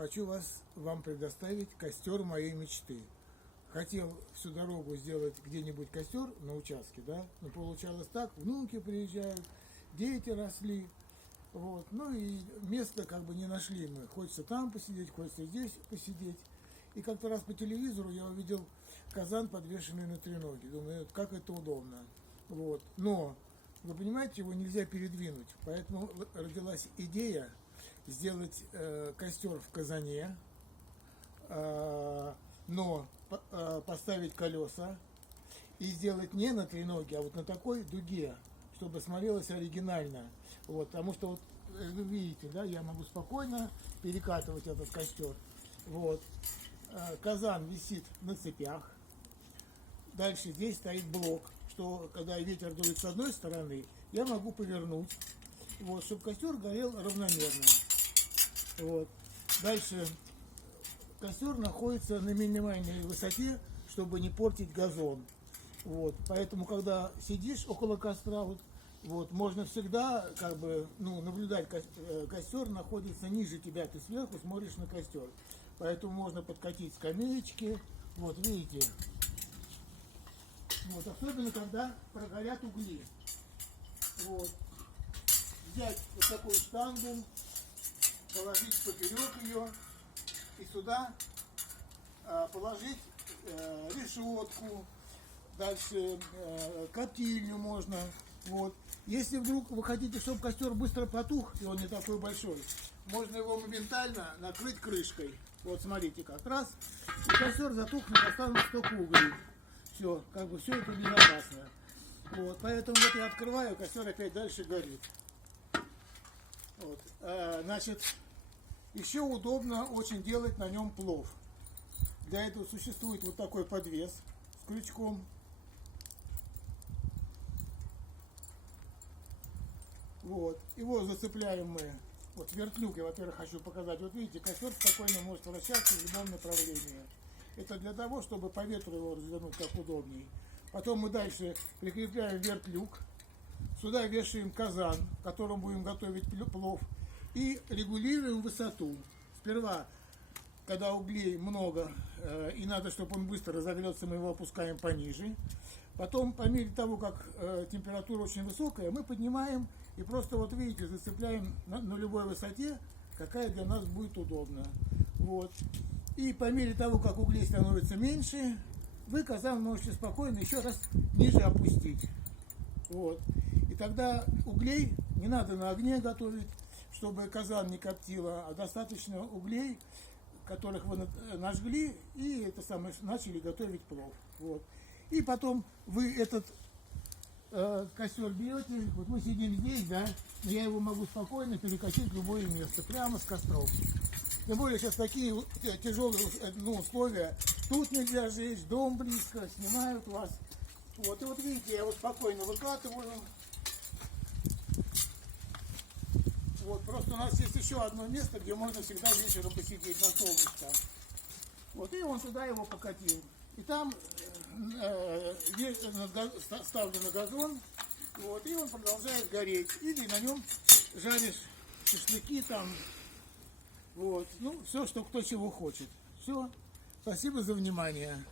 хочу вам предоставить костер моей мечты. Хотел всю дорогу сделать где-нибудь костер на участке, да, но получалось так, внуки приезжают, дети росли, вот, ну и место как бы не нашли мы. Хочется там посидеть, хочется здесь посидеть. И как-то раз по телевизору я увидел казан, подвешенный на треноге. Думаю, как это удобно. Вот. Но, вы понимаете, его нельзя передвинуть. Поэтому родилась идея сделать костер в казане, но поставить колеса и сделать не на треноге, а вот на такой дуге, чтобы смотрелось оригинально. Вот, потому что вот вы видите, да, я могу спокойно перекатывать этот костер. Вот. Казан висит на цепях. Дальше здесь стоит блок, что когда ветер дует с одной стороны, я могу повернуть, вот, чтобы костер горел равномерно. Вот. Дальше костер находится на минимальной высоте, чтобы не портить газон. Вот. Поэтому, когда сидишь около костра, вот, можно всегда как бы, наблюдать, костер находится ниже тебя, ты сверху смотришь на костер. Поэтому можно подкатить скамеечки. Вот, видите. Вот, особенно, когда прогорят угли. Вот. Взять вот такую штангу, положить поперек ее и сюда положить решетку. Дальше коптильню можно. Вот. Если вдруг вы хотите, чтобы костер быстро потух, и он не такой большой, можно его моментально накрыть крышкой. Вот смотрите, как раз, и костер затухнет, останутся только угли. Все, как бы все это безопасно. Вот, поэтому вот я открываю, костер опять дальше горит. Вот, значит, еще удобно очень делать на нем плов. Для этого существует вот такой подвес с крючком. Вот, его зацепляем мы. Вот вертлюг я, во-первых, хочу показать. Вот видите, костер спокойно может вращаться в любом направлении. Это для того, чтобы по ветру его развернуть как удобнее. Потом мы дальше прикрепляем вертлюг. Сюда вешаем казан, в котором будем готовить плов. И регулируем высоту. Сперва, когда углей много и надо, чтобы он быстро разогрелся, мы его опускаем пониже. Потом, по мере того, как температура очень высокая, мы поднимаем и просто, вот видите, зацепляем на нулевой высоте, какая для нас будет удобна. Вот. И по мере того, как углей становится меньше, вы казан можете спокойно еще раз ниже опустить. Вот. И тогда углей не надо на огне готовить, чтобы казан не коптило, а достаточно углей, которых вы нажгли, и это самое, начали готовить плов. Вот. И потом вы этот костер берете, вот мы сидим здесь, да, но я его могу спокойно перекатить в любое место, прямо с костром. Тем более сейчас такие тяжелые условия, тут нельзя жечь, дом близко, снимают вас. Вот, и вот видите, я его спокойно выкатываю. Вот, просто у нас есть еще одно место, где можно всегда вечером посидеть на солнышко. Вот, и он сюда его покатил. И там ставлю на газон, вот, и он продолжает гореть. Или на нем жаришь шашлыки там, вот, все, что кто чего хочет. Все, спасибо за внимание.